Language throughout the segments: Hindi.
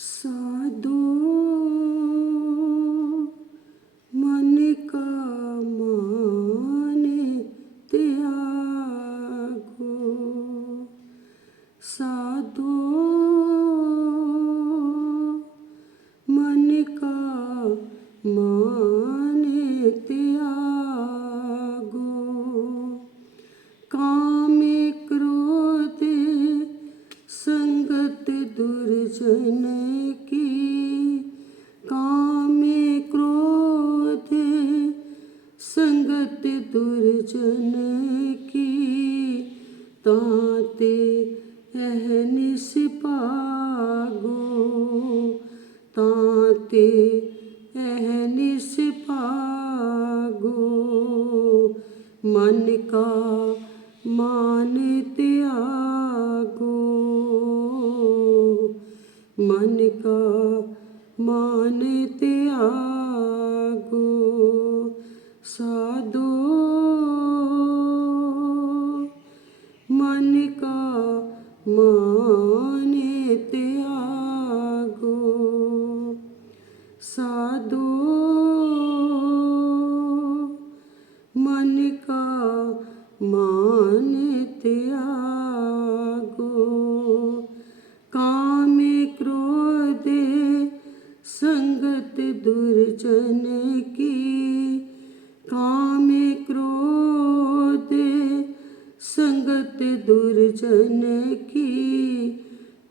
साधो दुर्जन की ताते अहनिस पागो ताते अहनिस पागो मन का मान त्यागो मन का मान त्यागो साधो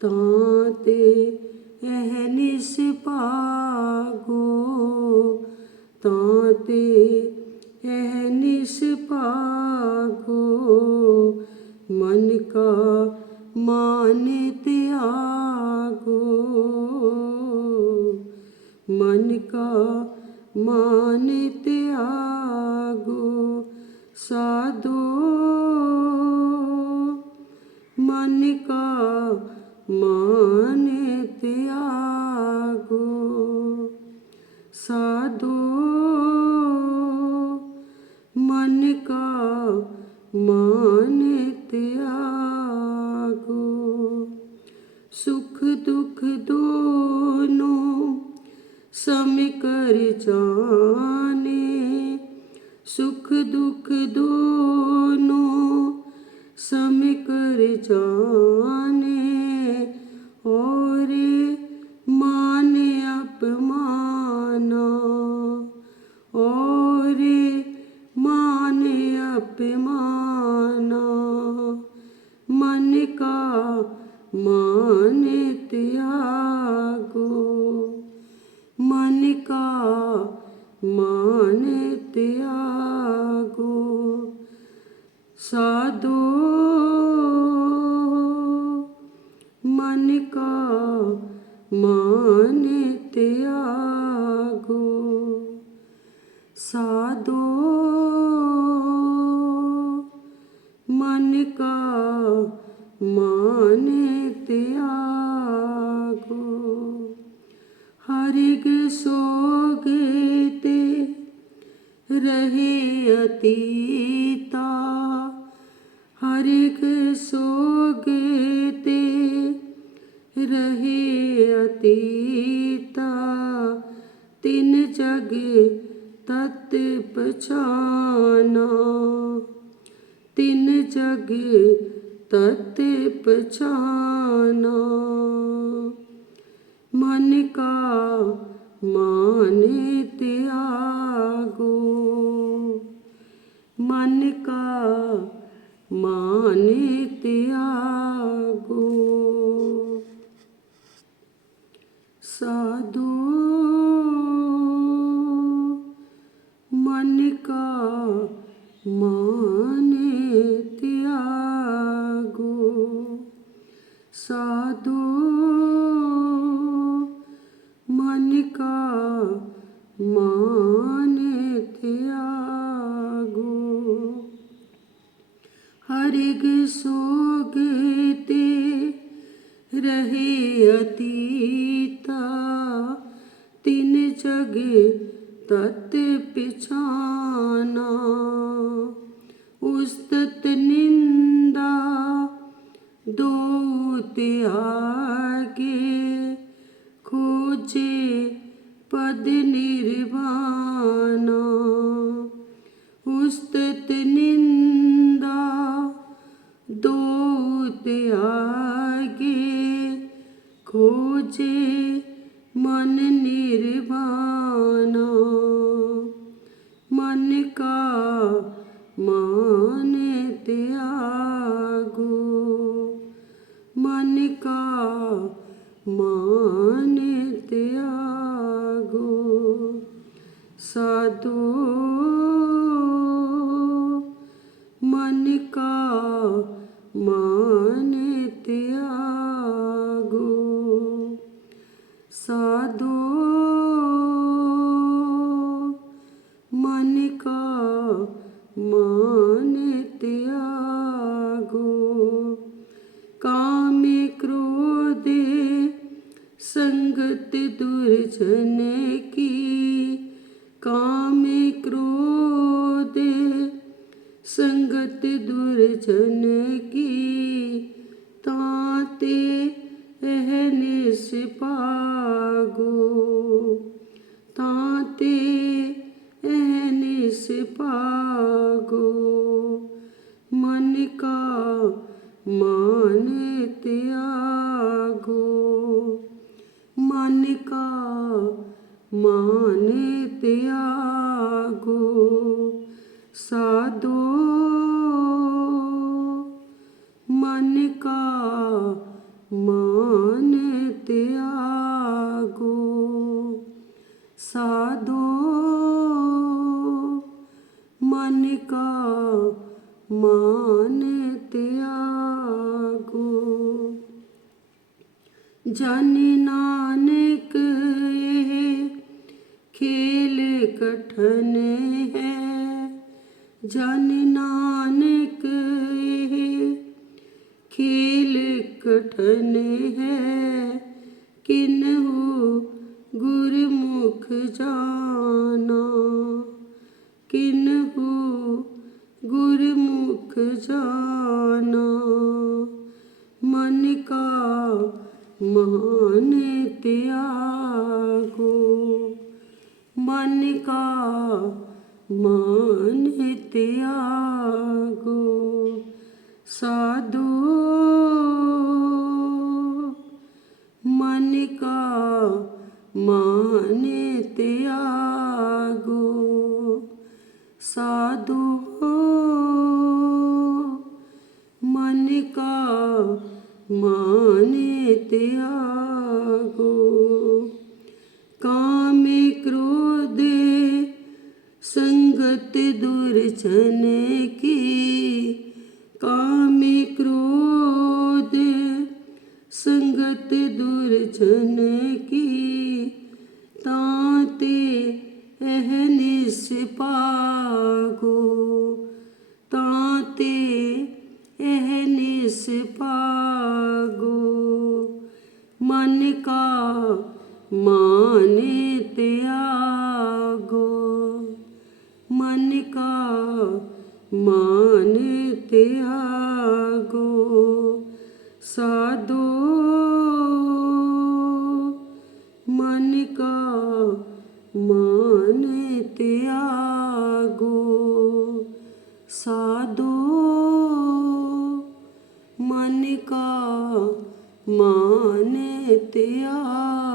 ताते अहनिस पागो ताते अहनिस पागो मन का मान त्यागो मन का मान त्यागो साधो मन मान त्यागो साधो मन का मान त्यागो। सुख दुख दोनों सम कर जाने। सुख दुख दोनों सम कर अपमाना मन का मान त्यागो मन का मान त्यागो साधो मन का मान मान त्यागो हरिग सोगते रहे अतीता हरिग सोगते रहे अतीता तिन जग तत् पछाना तिन जग तत् पछाना। मन का मान सोगते रहे अतीता तिन जग तत् पिछाना मान संगत दुर्जन की काम क्रोध संगत दुर्जन की ताते अहनिस पागो त्यागो साधो। मन का मान त्यागो साधो। मन का मान त्यागो। जन कठन है। जन नानक खेल कठन है। किन किन्हु गुरमुख जाना। किन किन्हु गुरमुख जाना। मन का महान त्यागो। मन का मान त्यागो साधो दुर्जन की काम क्रोध संगत दुर्जन की ताते अहनिस पागो मान त्यागो साधो मन का मान त्यागो साधो मन का मान त्यागो